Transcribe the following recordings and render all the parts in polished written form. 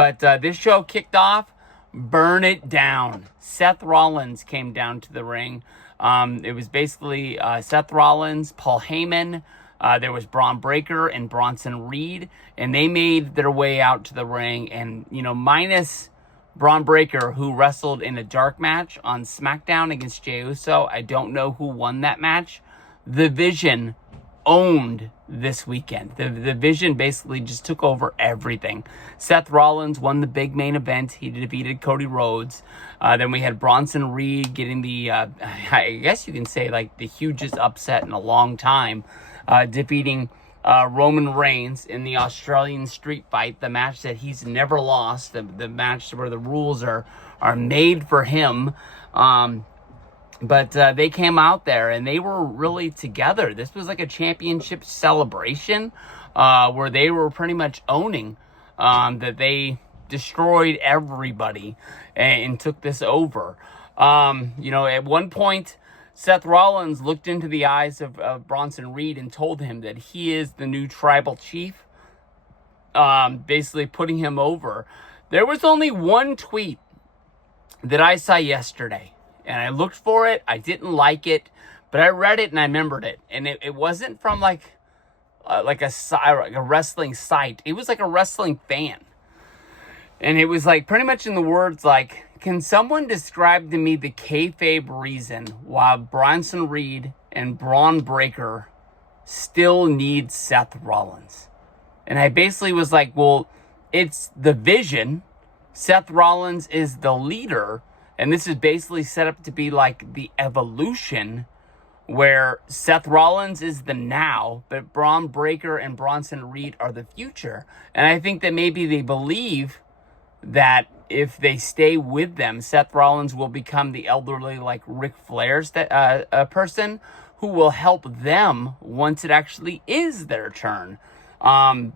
But this show kicked off, burn it down. Seth Rollins came down to the ring. It was basically Seth Rollins, Paul Heyman. There was Braun Breaker and Bronson Reed, and they made their way out to the ring. And, minus Braun Breaker, who wrestled in a dark match on SmackDown against Jey Uso. I don't know who won that match. The Vision owned this weekend. The Vision basically just took over everything. Seth Rollins won the big main event. He defeated Cody Rhodes. Then we had Bronson Reed getting the, I guess you can say, like, the hugest upset in a long time, defeating Roman Reigns in the Australian street fight, the match that he's never lost, the match where the rules are made for him. But they came out there and they were really together. This was like a championship celebration where they were pretty much owning that they destroyed everybody and took this over. At one point, Seth Rollins looked into the eyes of Bronson Reed and told him that he is the new tribal chief, basically putting him over. There was only one tweet that I saw yesterday, and I looked for it. I didn't like it, but I read it and I remembered it. And it wasn't from like a wrestling site. It was like a wrestling fan. And it was like pretty much in the words like, can someone describe to me the kayfabe reason why Bronson Reed and Braun Breaker still need Seth Rollins? And I basically was like, well, it's the Vision. Seth Rollins is the leader. And this is basically set up to be like the evolution where Seth Rollins is the now, but Braun Breaker and Bronson Reed are the future. And I think that maybe they believe that if they stay with them, Seth Rollins will become the elderly, like Ric Flair's person who will help them once it actually is their turn. Braun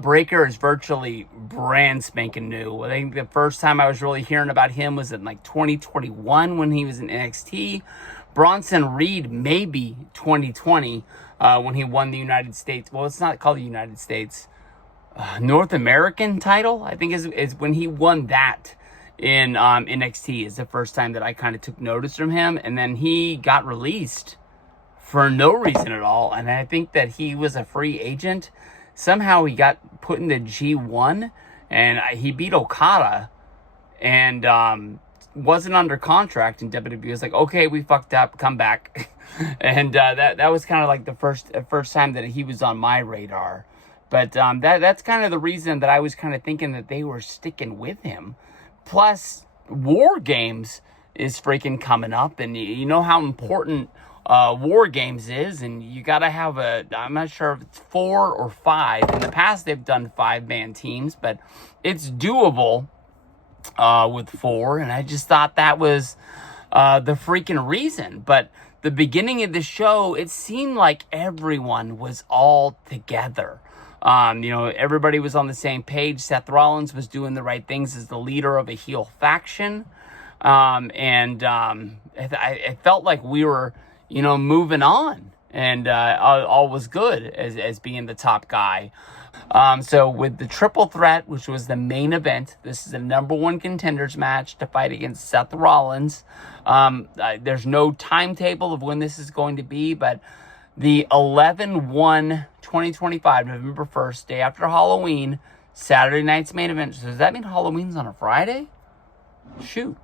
Breaker is virtually brand spanking new. I think the first time I was really hearing about him was in like 2021 when he was in NXT. Bronson Reed, maybe 2020 when he won the United States. Well, it's not called the United States. North American title, I think is when he won that in NXT is the first time that I kind of took notice from him. And then he got released for no reason at all. And I think that he was a free agent. Somehow he got put in the G1 and he beat Okada and wasn't under contract in WWE. It was like, okay, we fucked up, come back. And that was kind of like the first time that he was on my radar. But that's kind of the reason that I was kind of thinking that they were sticking with him. Plus, War Games is freaking coming up. And you know how important War Games is. And you got to have I'm not sure if it's 4 or 5. In the past, they've done 5-man teams. But it's doable with 4. And I just thought that was the freaking reason. But the beginning of the show, it seemed like everyone was all together. Everybody was on the same page. Seth Rollins was doing the right things as the leader of a heel faction. I felt like we were, moving on and all was good as being the top guy. So with the triple threat, which was the main event, this is a number 1 contenders match to fight against Seth Rollins. There's no timetable of when this is going to be, but the 11/1/2025, November 1st, day after Halloween, Saturday night's main event. So does that mean Halloween's on a Friday? Shoot.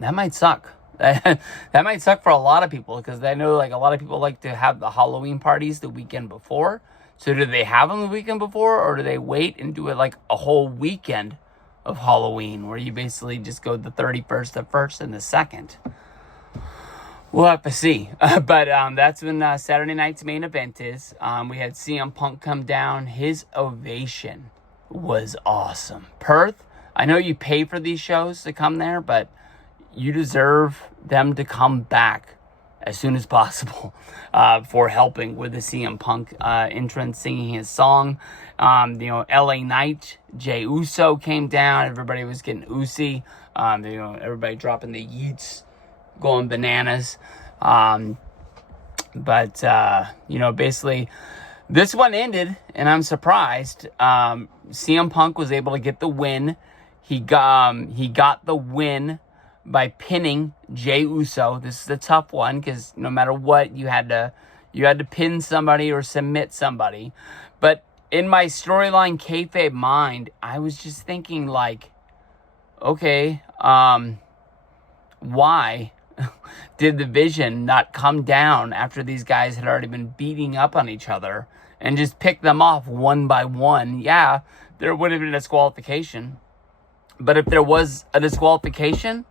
That might suck. That might suck for a lot of people because I know like a lot of people like to have the Halloween parties the weekend before. So do they have them the weekend before or do they wait and do it like a whole weekend of Halloween where you basically just go the 31st, the 1st, and the 2nd? We'll have to see. But that's when Saturday night's main event is. We had CM Punk come down. His ovation was awesome. Perth, I know you pay for these shows to come there, but you deserve them to come back as soon as possible for helping with the CM Punk entrance, singing his song. LA Knight, Jey Uso came down. Everybody was getting oozy. Everybody dropping the yeets, going bananas. Basically This one ended, and I'm surprised. CM Punk was able to get the win. He got the win by pinning Jey Uso. This is a tough one because no matter what, you had to pin somebody or submit somebody. But in my storyline kayfabe mind, I was just thinking like, okay, why did the Vision not come down after these guys had already been beating up on each other and just pick them off one by one? Yeah, there would have been a disqualification. But if there was a disqualification,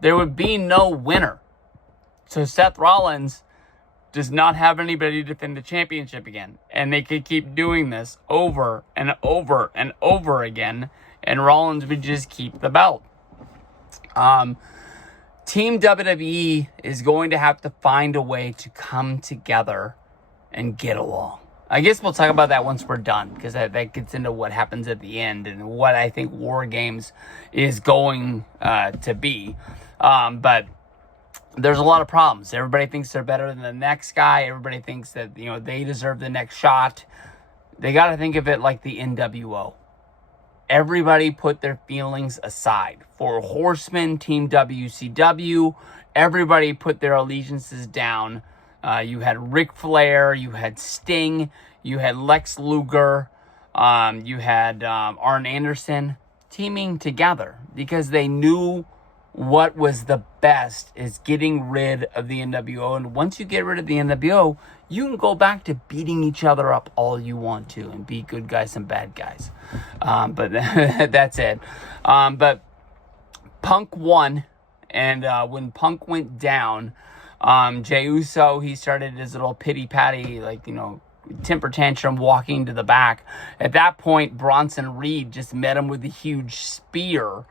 there would be no winner. So Seth Rollins does not have anybody to defend the championship again. And they could keep doing this over and over and over again. And Rollins would just keep the belt. Team WWE is going to have to find a way to come together and get along. I guess we'll talk about that once we're done, because that gets into what happens at the end and what I think War Games is going to be. But there's a lot of problems. Everybody thinks they're better than the next guy. Everybody thinks that, they deserve the next shot. They got to think of it like the NWO. Everybody put their feelings aside. For Horsemen, Team WCW, everybody put their allegiances down. You had Ric Flair, you had Sting, you had Lex Luger, you had Arn Anderson teaming together because they knew what was the best is getting rid of the NWO. And once you get rid of the NWO, you can go back to beating each other up all you want to and be good guys and bad guys. But that's it. But Punk won. And when Punk went down, Jey Uso, he started his little pity-patty, temper tantrum walking to the back. At that point, Bronson Reed just met him with a huge spear.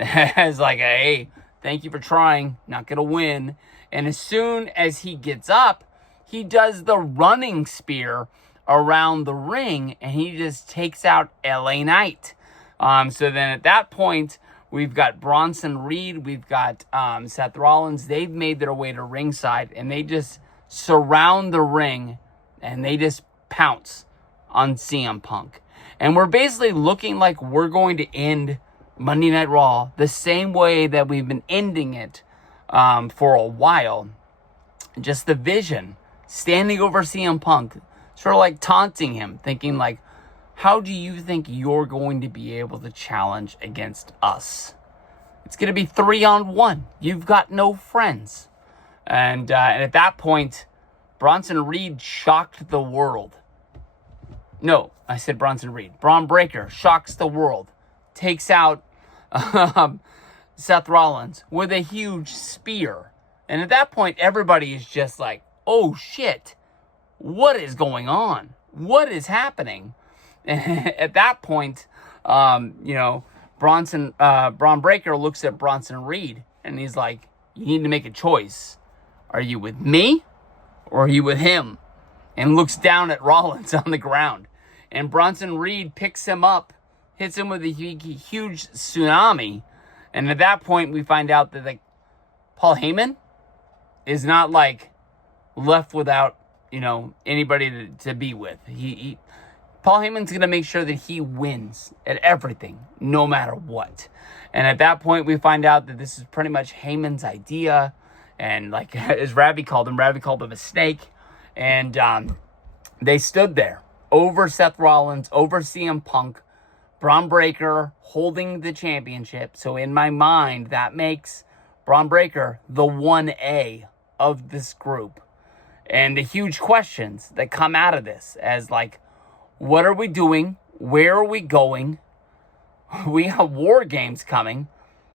As like, hey, thank you for trying, not gonna win. And as soon as he gets up, he does the running spear around the ring, and he just takes out LA Knight. So then at that point, we've got Bronson Reed, we've got Seth Rollins. They've made their way to ringside, and they just surround the ring, and they just pounce on CM Punk. And we're basically looking like we're going to end Monday Night Raw the same way that we've been ending it for a while. Just the Vision standing over CM Punk, sort of like taunting him, thinking like, how do you think you're going to be able to challenge against us? It's going to be 3-on-1. You've got no friends. And at that point, Bronson Reed shocked the world. No, I said Bronson Reed. Braun Breaker shocks the world. Takes out Seth Rollins with a huge spear. And at that point, everybody is just like, oh shit, what is going on? What is happening? And at that point, Braun Breaker looks at Bronson Reed and he's like, you need to make a choice. Are you with me or are you with him? And looks down at Rollins on the ground. And Bronson Reed picks him up, hits him with a huge tsunami. And at that point, we find out that Paul Heyman is not left without, anybody to be with. Paul Heyman's going to make sure that he wins at everything, no matter what. And at that point, we find out that this is pretty much Heyman's idea. And as Ravi called him a snake. And they stood there over Seth Rollins, over CM Punk, Braun Breaker holding the championship. So in my mind, that makes Braun Breaker the 1A of this group. And the huge questions that come out of this as what are we doing? Where are we going? We have War Games coming.